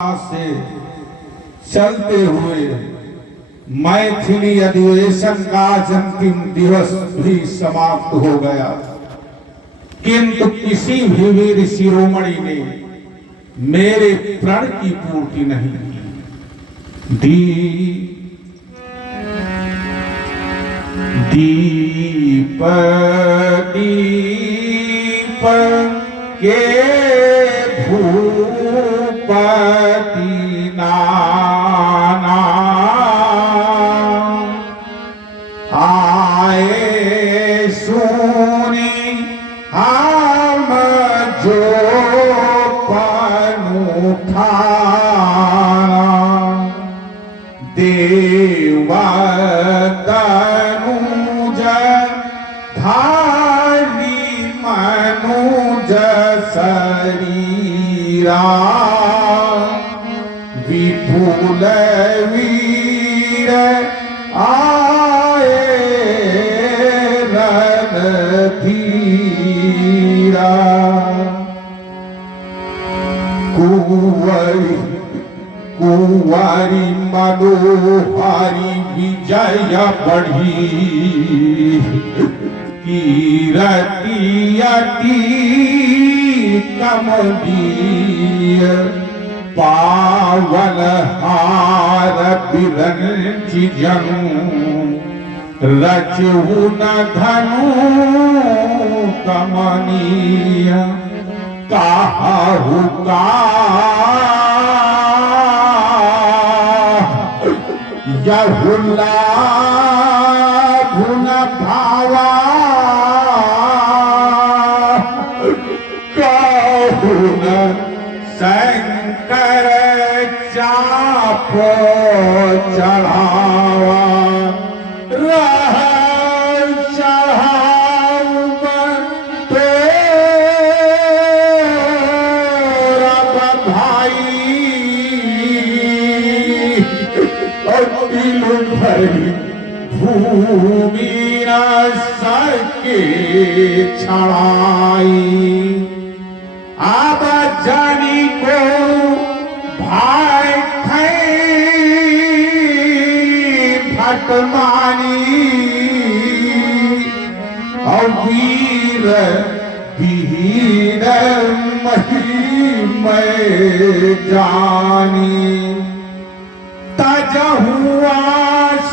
से चलते हुए मैथिली अधिवेशन का अंतिम दिवस भी समाप्त हो गया, किंतु किसी भी वीर शिरोमणि ने मेरे प्रण की पूर्ति नहीं की। दीप दीप के भूपति नाना आए सुनी हम जो पनुठा देवतनुज धारी मनुज शरीरा विपुल वीर आए रणधीरा। कुंवारी मनोहारी विजय बढ़ी कीरति अति कमनीय पावन हार बिरंचि जनु रचहु न धनु कमनीय काहु का यहुला भुन भावा कहु न शंकर चाप चढ़ावा रह चढ़ाव रब भाई दिल भरी भूमि न सके छड़ाई। अब जानी को भाई थे भटमानी और वीर वीर महिमय जानी। तजहुआस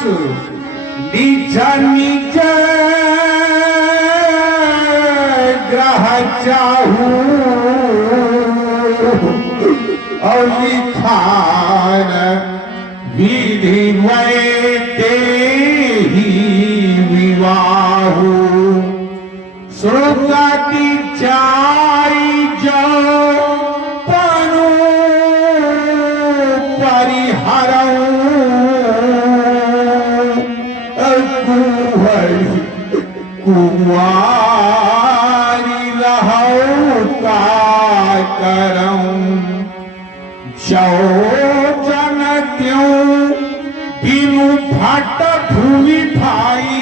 निज निज ग्रह चाहू और लिखान विधि वैते ही विवाहु सुरगति जाई जो पनु परिहरऊ कुंवारी रहऊ का करऊं जो जन त्यों बिनु भट भूमि भाई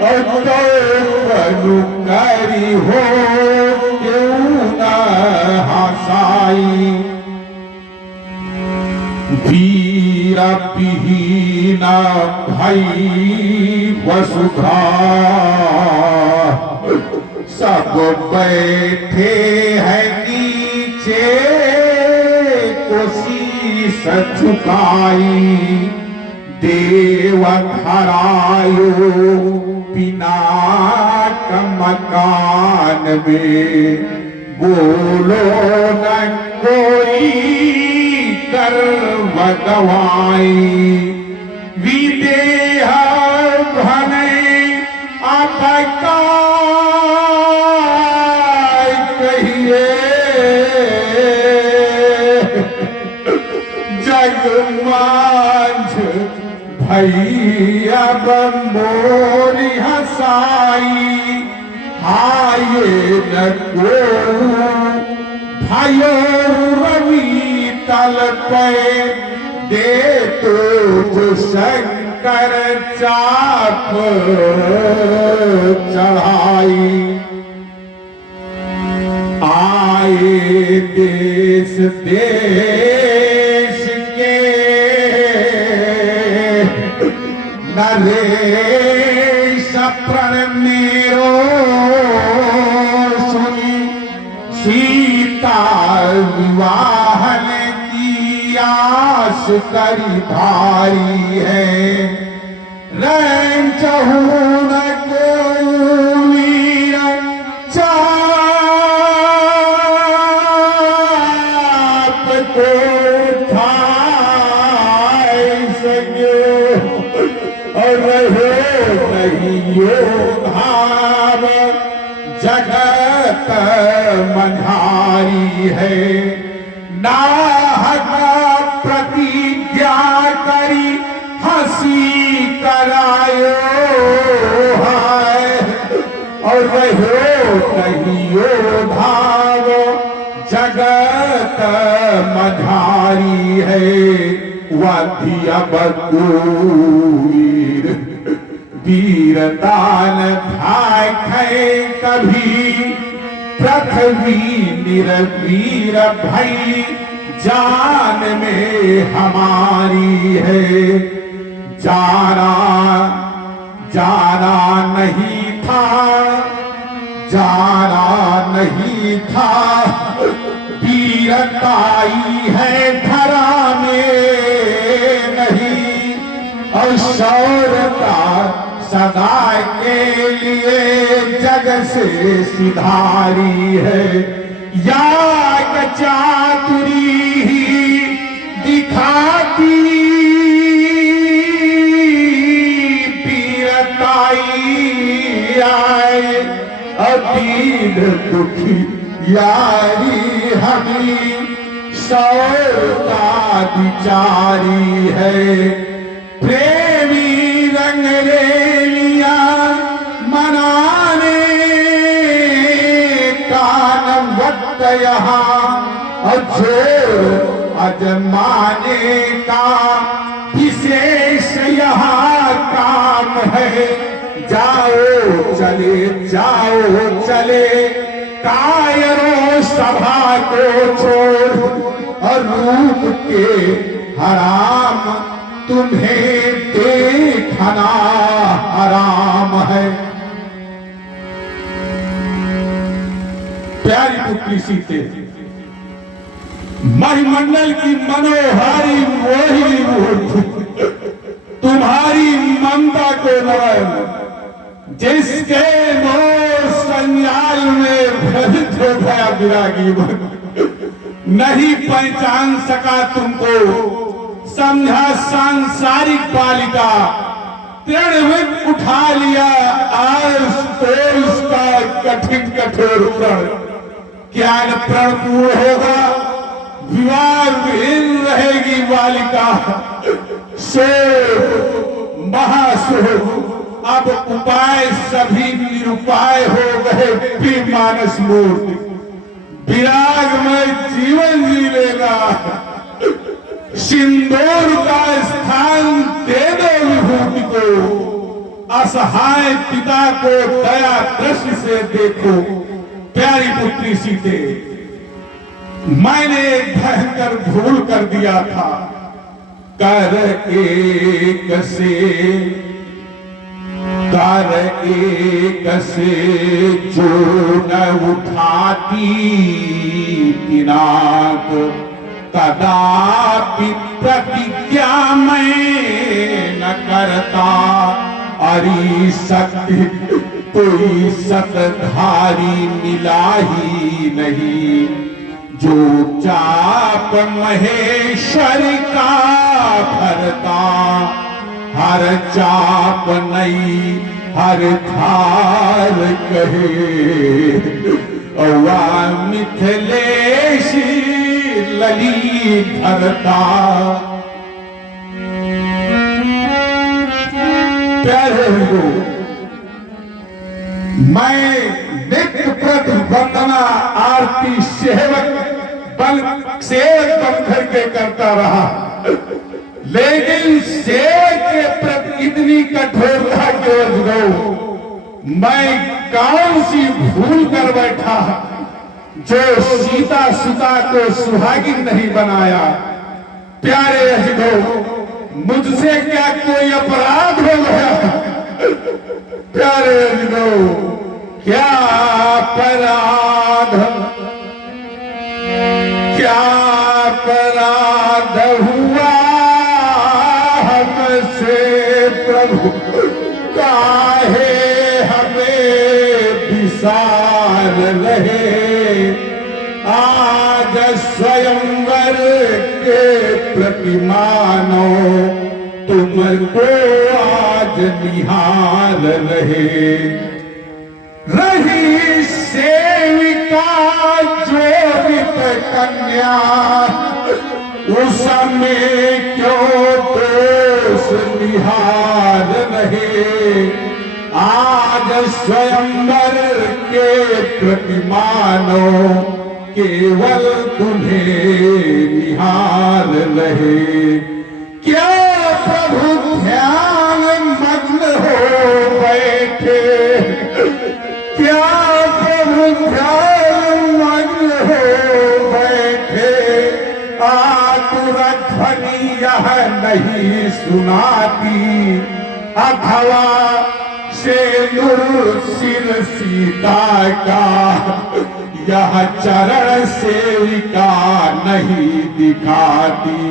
बनु करी हो क्यों न हसाई। वीर विहीन भई वसुधा सब बैठे हैं नीचे कोशीश झुकाई। देव धरायो पिनाक मकान में बोलो न कोई कर बदवाई। विदेह भने आपका कहिए जग मांझ भैया मोरी हसाई। हाये न को भयो रवि तल पे दे तो शंकर चाप चढ़ाई। आए देश देश के नरेश प्रण मेरो सुनी सीता विवाहन की आस करी भारी है रैन चहू न को वीर चाप को ठाए सके और रहो नहीं योधाव जगत मझारी है नाहक प्रतिज्ञा करी हंसी करायो है और रहो नहीं योधाव जगत मझारी है वाधिया बदूर वीरदान भाई कभी पृथ्वी निरवीर भई जान में हमारी है जाना जाना नहीं था जाना नहीं था वीरताई है धरा में नहीं और शौर्यता सदा के लिए जग से सिधारी है याग चातुरी ही दिखाती पीरताई आए अतीत दुखी यारी हमी सौता विचारी है प्रेमी रंग रेलिया मनाने कान वक्त यहाँ अजोर अजमाने का विशेष यहाँ काम है जाओ चले कायरों सभा को छोड़ और रूप के हराम तुम्हें देखना हराम है प्यारी पुत्री सीते महिमंडल की मनोहारी मोहिनी मूर्ति तुम्हारी ममता को नयन जिसके मोह संजाल में भ्रमित हो गया विरागी मन नहीं पहचान सका तुमको समझा सांसारिक बालिका तृण उठा लिया आज तो उसका कठिन कठोर प्रण क्या न प्रण पूर्ण होगा विवाह विहीन रहेगी बालिका सो महासोग अब उपाय सभी निरुपाय हो गए भी मानस मूर्ति विराग में जीवन जी लेगा सिंदूर का स्थान दे दो विभूति को असहाय पिता को दया दृष्टि से देखो प्यारी पुत्री सीते मैंने एक भयंकर भूल कर दिया था कर एक से जो न उठाती पिनाक कदापि प्रतिज्ञा मैं न करता अरी शक्ति कोई सतधारी मिला ही नहीं जो चाप महेश्वर का भरता हर चाप नई हर धार कहे अवा मिथिलेश ललित धरता प्यारे हो मैं नित्य प्रति वंदना आरती सेवक बल सेवक बन करके करता रहा लेकिन सेवक के प्रति इतनी कठोरता क्यों मैं कौन सी भूल कर बैठा जो सीता सुता को सुहागिन नहीं बनाया। प्यारे अजगो, मुझसे क्या कोई अपराध हो गया? प्यारे अजगो, क्या अपराध, क्या अपराध हुआ हमसे प्रभु, काहे हमें विसार रहे। आज स्वयंवर के प्रतिमानो तुमको आज निहाल रहे। रही सेविका जोगित कन्या, उसमें क्यों दोष निहाल रहे। आज स्वयंवर के प्रतिमानो केवल तुम्हें निहाल रहे। क्या प्रभु ध्यान मग्न हो बैठे, क्या प्रभु ध्यान मग्न हो बैठे। आतुर ध्वनि यह नहीं सुनाती, अथवा शेनुर सिर सीता का यह चरण सेविका नहीं दिखाती।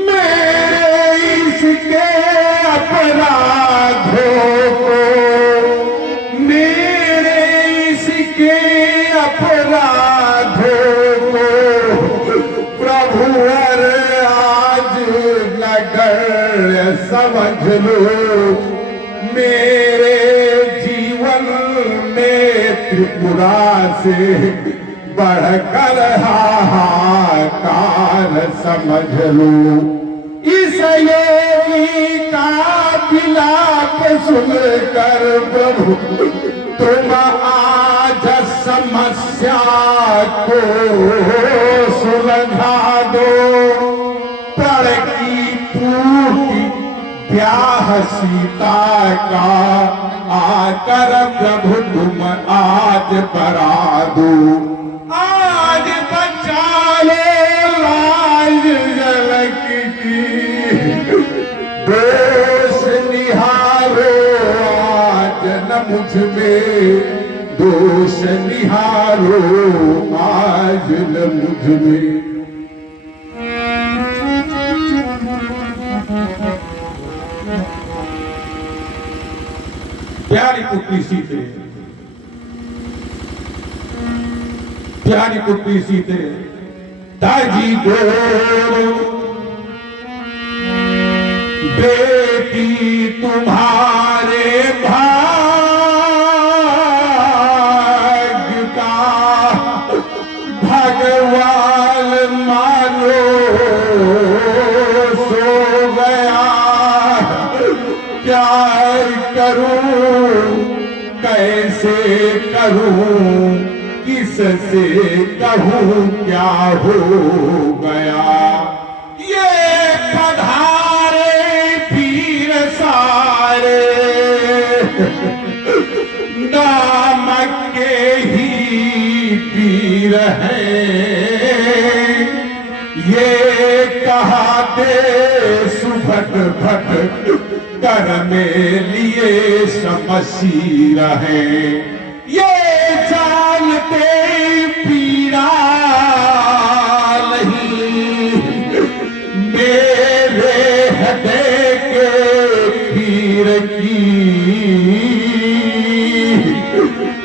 मेरे इसके अपराधों को, मेरे इसके अपराधों को प्रभु आज नगर समझ लो। मेरे जीवन में त्रिपुरा से बढ़कर हाहाकार समझ लो। इस योगी का विलाप सुनकर प्रभु तुम आज समस्या को सुलझा दो। प्रण की पूर्ति ब्याह सीता का आकर प्रभु तुम आज करा दो। आज बचा लो लाज जलक की, दोष निहारो आज न मुझ में, दोष निहारो आज न मुझ में। प्यारी पुत्री सीते, प्यारी पुत्री सीते, ताजी को बेटी तुम्हारे भाग्य का भगवान मानो सो गया। क्या करूं कैसे करूं, किससे कहूं क्या हो गया। ये पधारे पीर सारे नामक के ही पीर हैं। ये कहाते सुभट भट कर में लिए समसी रहे। ये जानते पीड़ा नहीं मेरे हृदय के पीर की।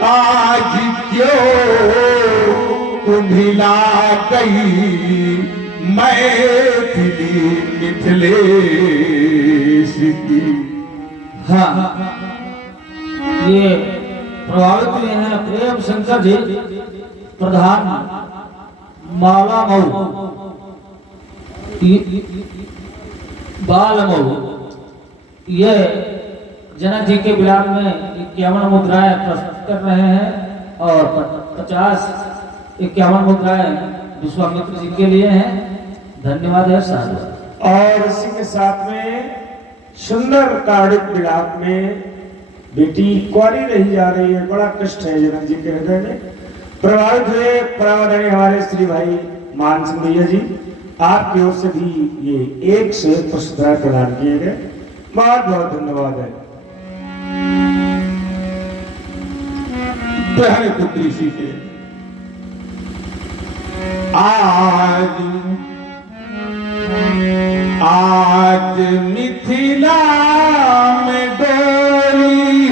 आज क्यों कुंभिला गई मैथिली मिथिलेश की। हाँ, ये प्रभावित हुए हैं प्रेम शंकर जी, प्रधान माला मऊ, बाल मऊ। ये जनक जी के विलाप में 51 मुद्राएं प्रस्तुत कर रहे हैं और 51 मुद्राएं विश्वामित्र जी के लिए हैं। धन्यवाद है साहब। और इसी के साथ में सुंदर ताड़ित विलाप में बेटी कुंवारी रही जा रही है। बड़ा कष्ट है जनक जी के हृदय में। प्रभावित हुए परावधानी हमारे श्री भाई मान सिंह भैया जी, आपकी ओर से भी ये 100 पुरस्कार प्रदान किए गए। बहुत बहुत धन्यवाद है। प्यारे पुत्री सीखे, आज मिथिला में डोली,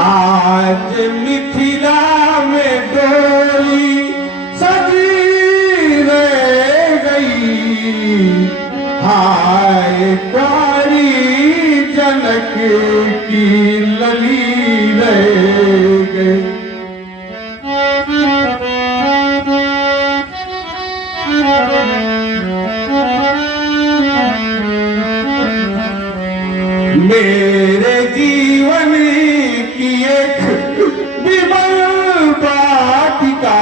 आज मिथिला में डोली सजी रह गई। हाय प्यारी जनक की लली रह गई। मेरे जीवन की एक विमल वाटिका,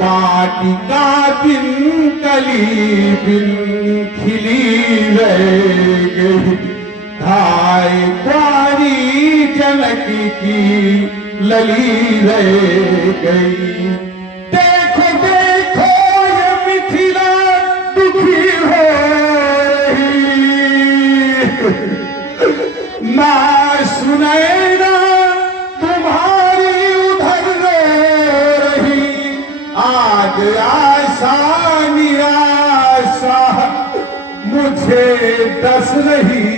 वाटिका बिन कली बिन खिली रह गई। हाय प्यारी जनक की लली रह गई। देखो देखो ये मिथिला दुखी हो ना, सुने ना तुम्हारी उधर रही। आज आशा निराशा मुझे डस रही।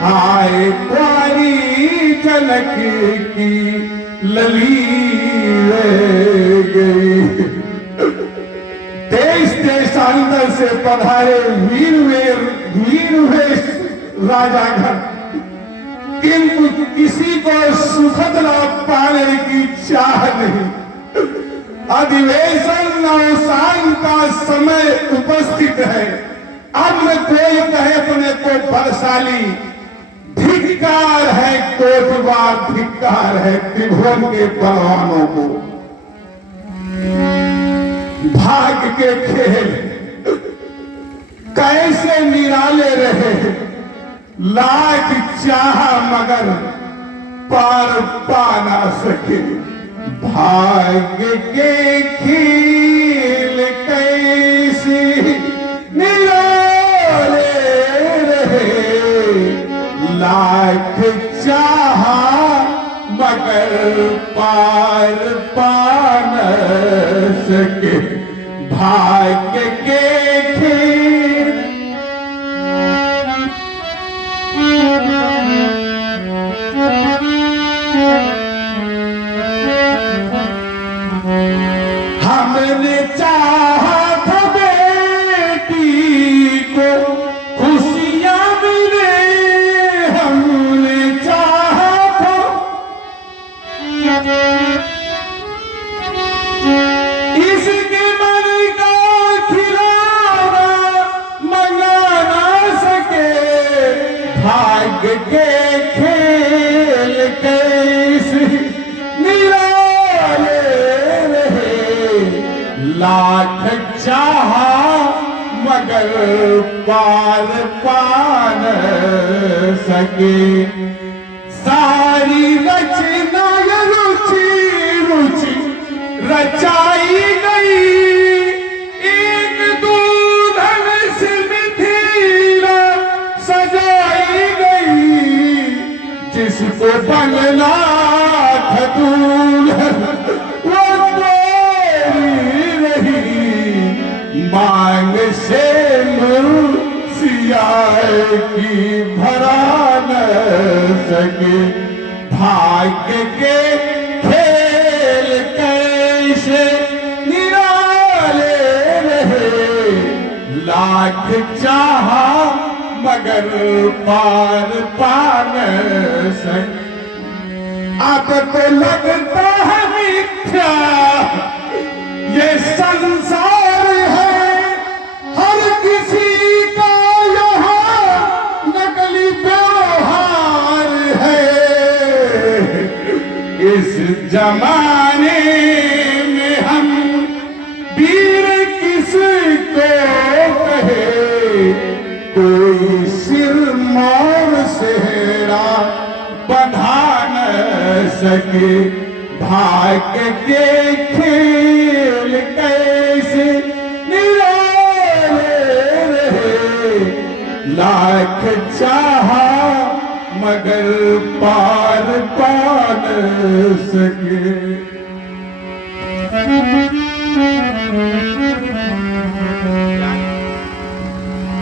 हाय प्यारी जनक की लली रह गई। देश देशांतर से पधारे वीर हुए राजाघर, किंतु किसी को सुखद लाभ पाने की चाह नहीं। अधिवेशन अवसान का समय उपस्थित है। अब न कोई कहे अपने को बलशाली, धिक्कार है कोटवार, धिक्कार है त्रिभुवन के बलवानों को। भाग्य के खेल कैसे निराले रहे, लाख चाहा मगर पार पा ना सके। भाग्य के खेल कैसे निराले रहे, लाख चाहा मगर पार पा न सके। भाग्य के खेल हमने चाहा था बेटी को खुशियां मिले, हमने चाहा था इसके मन का खिलौना मंगा ना सके। भाग्य के खेल कैसे निराले रहे, लाख चाहा मगर पार पा न सके। सारी रचना रुचि रुचि रचाई गई, एक दुल्हन से मिथिला सजाई गई। जिसको बनना था दुल्हन वो कोई नहीं, मांग से सियाए की भरा न सके। भाग्य के खेल कैसे निराले रहे, लाख चाहा मगर पार पा न सके। अब तो लगता है मिथ्या ये संसार है, हर किसी का यहाँ नकली व्यवहार है। इस जमाने में हम वीर किसको कहे, कोई सिर मोर सेहरा बंधा न के भाग्य के खेल कैसे निराले रहे, लाख चाहा मगर पार पा न सके।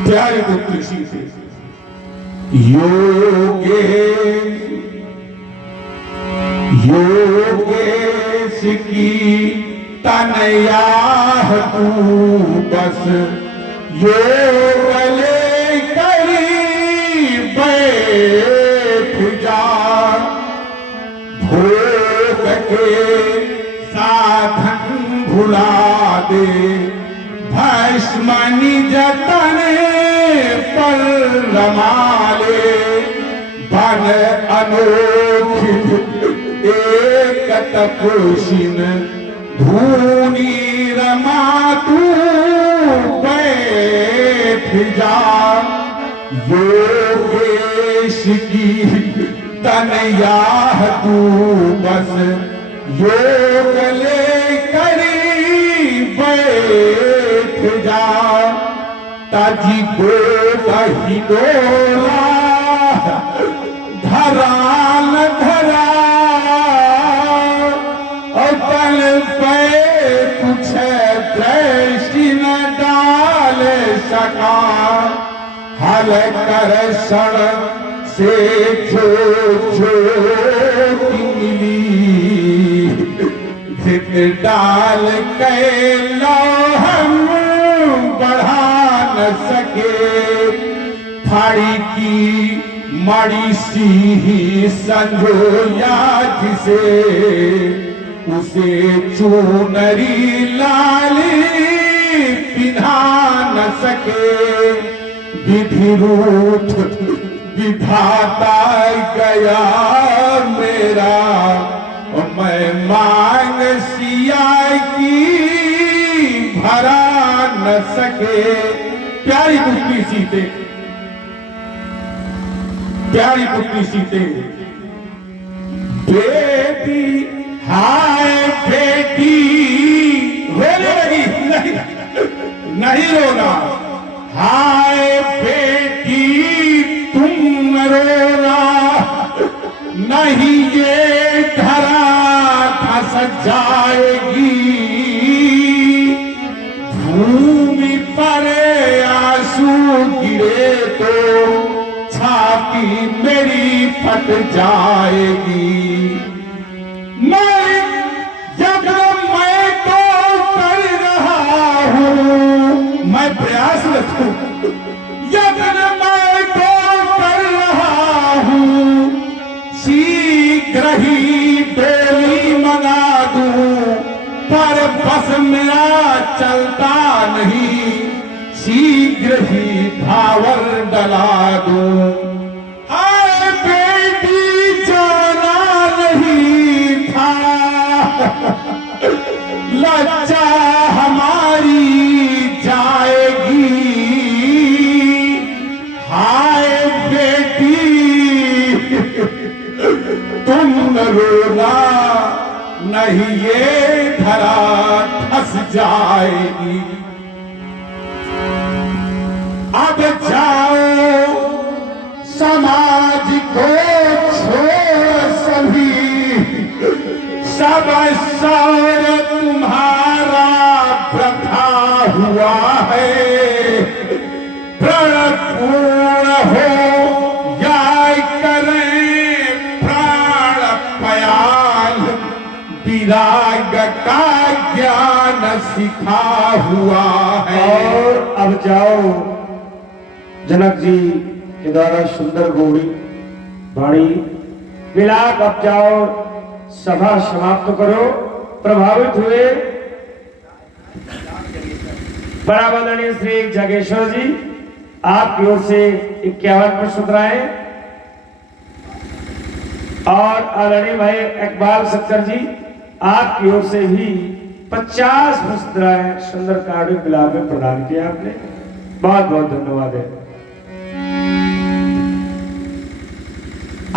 प्यारे पुत्र सीते योगेश की तनया तू बस योग ले करी बैठ जा, भोग के साधन भुला दे, भस्म निज तने पर रमाले, बन अनोखी एक तपशिन धूनी रमा तू बैठ जा, योगेश की तनया तू बस योग ले करी बैठ जा, ताजी गो बही डोला धरा न धरा, और तल पे कुछ दृष्टि न डाल सका, हल कर सड़ से जो मिली, जित डाल के लो हम बढ़ा न सके, फाड़ी की मड़ी सी ही संजोया जिसे, उसे चूनरी लाली पिन्हा न सके, विधि रूठ विधाता गया मेरा, मैं मांग सिया की भरा न सके। प्यारी पुत्री सीते, प्यारी पुत्री सीते, बेटी हाय बेटी, रोने लगी, नहीं रोना, हाय बेटी तुम रोना नहीं, ये धरा धस जाएगी, भूमि पर आंसू गिरे तो छाती मेरी फट जाएगी। मैं यज्ञ मैं तो कर रहा हूँ, मैं प्रयासरत हूँ, यज्ञ मैं तो कर रहा हूँ, शीघ्र ही डोली मंगा दूं, पर बस मेरा चलता नहीं, शीघ्र ही धावर डला दूं। आए बेटी जाना नहीं था, लज्जा हमारी जाएगी, हाय बेटी तुम न रोना नहीं, ये धरा धस जाएगी। अब जाओ समाज को छोड़ सभी, सब सौर तुम्हारा वृथा हुआ है, प्रण पूर्ण हो या करें प्राण पयाल, विराग का ज्ञान सिखा हुआ है। और अब जाओ जनक जी के द्वारा सुंदर गोड़ी वाणी विलाप, अब जाओ सभा समाप्त करो। प्रभावित हुए बराबरणी श्री जगेश्वर जी, आपकी ओर से 51 प्रश्नोत्तराएं, और आदरणीय भाई इकबाल सक्कर जी आपकी ओर से भी 50 प्रश्नोत्तराएं सुंदर कार्ड विलाप में प्रदान किया आपने, बहुत बहुत धन्यवाद है।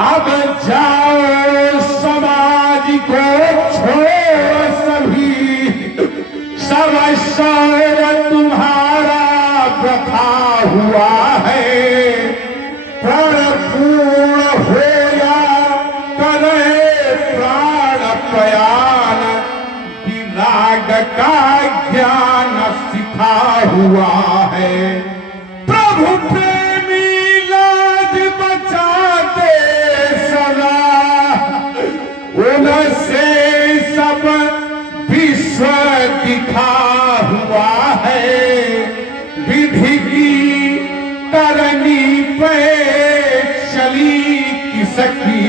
अब जाओ समाज लाज को छोड़ सभी, सब शौर तुम्हारा प्रथा हुआ है। प्राण पूर्ण होया करे प्राण प्रयाण, विराग का ज्ञान सिखा हुआ है। प्रभु प्रेमी लाज बचाते सदा, उनसे सब विश्व दिखा हुआ है। विधि की करनी पे चली किसकी,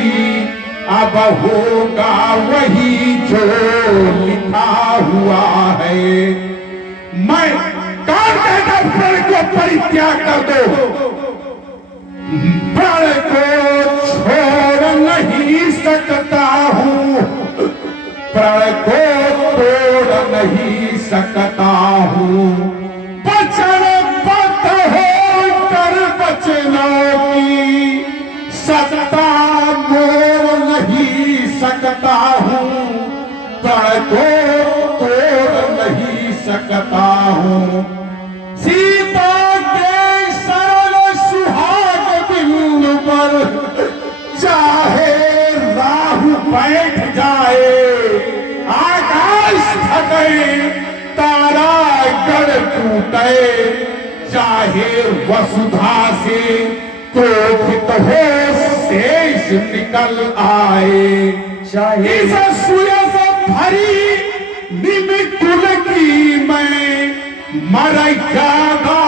अब होगा वही जो लिखा हुआ है। मैं कौन कहता प्रण को परित्याग कर दो, प्रण को छोड़ नहीं सकता हूँ, प्रण को तोड़ नहीं सकता हूँ। वचनबद्ध होकर वचनों की सत्ता मोड़ नहीं सकता हूँ, प्रण को तोड़ नहीं सकता हूँ। सीता के सरल सुहाग बिंदु पर चाहे राहु बैठ जाए, आकाश थके तारा गढ़ टूटे, चाहे वसुधा से क्रोधित हो शेष निकल आए। चाहे इस सुयस भरी निमिकुल की मैं मर्यादा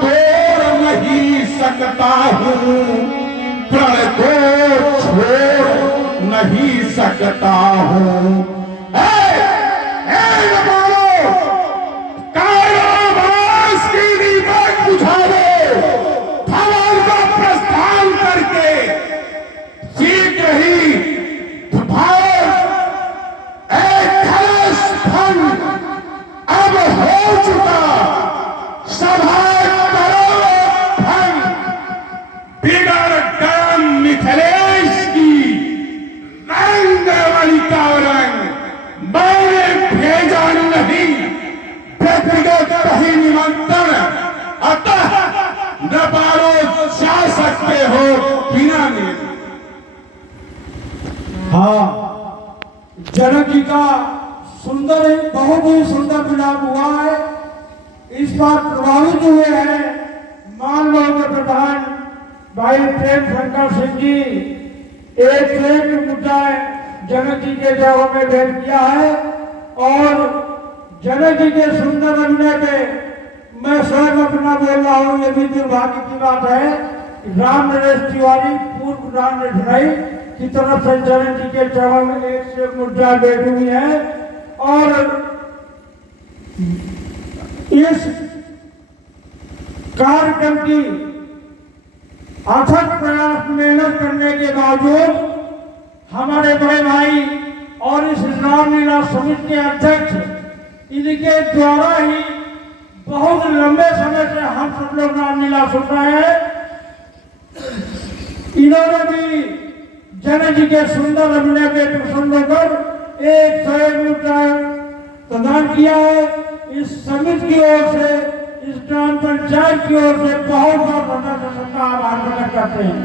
तोड़ नहीं सकता हूँ, प्रण को छोड़ नहीं सकता हूँ। कारावास की दीपक बुझा लो, भवन का प्रस्थान करके शीघ्र ही भारत एक खलश भंग अब हो चुका, सभा करो भंग, बिगड़ गया मिथिलेश की रंगवली का रंग। मैंने भेजा नहीं व्यक्तिगत कहीं निमंत्रण, अतः न पारो जा सकते हो बिना मेरे। हाँ, जनक जी का सुंदर, बहुत ही सुंदर विलाप हुआ है। इस बार प्रभावित हुए हैं मानव के प्रधान भाई प्रेम शंकर सिंह जी। एक मुद्दा जनक जी के जगह में भेज किया है, और जनक जी के सुंदर अभिनय पे मैं स्वयं अपना बोल रहा हूँ। ये भी दुर्भाग्य की बात है, राम नरेश तिवारी पूर्व राम नरेश की तरफ से जनक जी के चरण में एक से मुद्दा बैठी हुई है, और इस कार्यक्रम की अथक प्रयास मेहनत करने के बावजूद हमारे बड़े भाई और इस रामलीला समिति के अध्यक्ष, इनके द्वारा ही बहुत लंबे समय से हम सब लोग रामलीला सुन रहे हैं। इन्होंने भी जनक जी के सुंदर अभिनय में प्रसन्न होकर एक प्रदान किया है। इस समिति की ओर से, इस ग्राम पंचायत की ओर से बहुत बहुत सबका आभार प्रकट करते हैं।